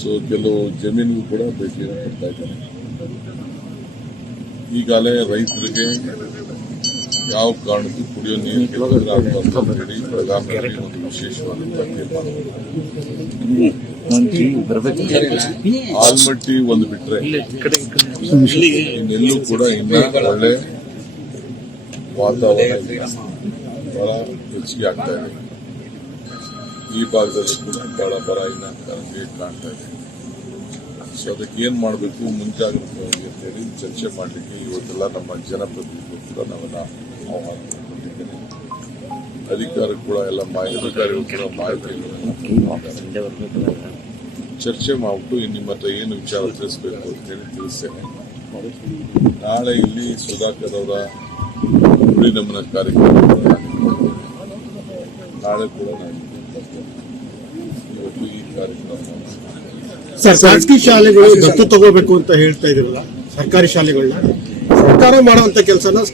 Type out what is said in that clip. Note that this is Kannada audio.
ಸೊ ಕೆಲವು ಜಮೀನಿಗೂ ಕೂಡ ಭೇಟಿಯನ್ನು ಕೊಡ್ತಾ ಇದ್ದಾರೆ. ಈಗಾಗಲೇ ರೈತರಿಗೆ ಯಾವ ಕಾರಣಕ್ಕೂ ಕುಡಿಯೋ ನೀರು ತೊಂದರೆ ಆಗಬಾರ್ದು ಅಂತ ಹೇಳಿ ಪ್ರಧಾನಮಂತ್ರಿ ಒಂದು ವಿಶೇಷವಾದಂತಹ ತೀರ್ಮಾನ. ಆಲ್ಮಟ್ಟಿ ಒಂದು ಬಿಟ್ರೆ ಇನ್ನೆಲ್ಲೂ ಕೂಡ ಇನ್ನ ಒಳ್ಳೆ ವಾತಾವರಣ ಬಹಳ ಹೆಚ್ಚಿಗೆ ಆಗ್ತಾ ಇದೆ. ಈ ಭಾಗದಲ್ಲೂ ಕೂಡ ಬಹಳ ಬರ ಇನ್ನ ನಮಗೆ ಕಾಣ್ತಾ ಇದೆ. ಸೊ ಅದಕ್ಕೆ ಏನ್ ಮಾಡಬೇಕು ಮುಂಜಾಗ್ರತೆಯಾಗಿ ಅಂತ ಹೇಳಿ ಚರ್ಚೆ ಮಾಡಲಿಕ್ಕೆ ಇವತ್ತೆಲ್ಲ ನಮ್ಮ ಜನಪ್ರತಿನಿಧಿಗಳು ಕೂಡ ನಾವೆಲ್ಲ ಆಹ್ವಾನ ಕೊಟ್ಟಿದ್ದೇನೆ. ಅಧಿಕಾರಕ್ಕೆ ಕೂಡ ಎಲ್ಲ ಅಧಿಕಾರಿಗಳು ಕೂಡ ಮಾಹಿತಿಗಳನ್ನು ಚರ್ಚೆ ಮಾಡಿಬಿಟ್ಟು ನಿಮ್ಮ ಹತ್ರ ಏನು ವಿಚಾರ ತಿಳಿಸಬೇಕು ಅಂತ ಹೇಳಿ ತಿಳಿಸ್ತೇನೆ. ನಾಳೆ ಇಲ್ಲಿ ಸುಧಾಕರ್ ಅವರ ನುಡಿ ನಮನ ಕಾರ್ಯಕ್ರಮ ನಾಳೆ ಕೂಡ ನಾನು ಇವತ್ತು ಈ ಕಾರ್ಯಕ್ರಮ ಖಾಸಗಿ ಶಾಲೆಗಳು ದತ್ತು ತಗೋಬೇಕು ಅಂತ ಹೇಳ್ತಾ ಇದ್ರಲ್ಲ, ಸರ್ಕಾರಿ ಶಾಲೆಗಳನ್ನ ಸರ್ಕಾರ ಮಾಡುವಂತ ಕೆಲಸನ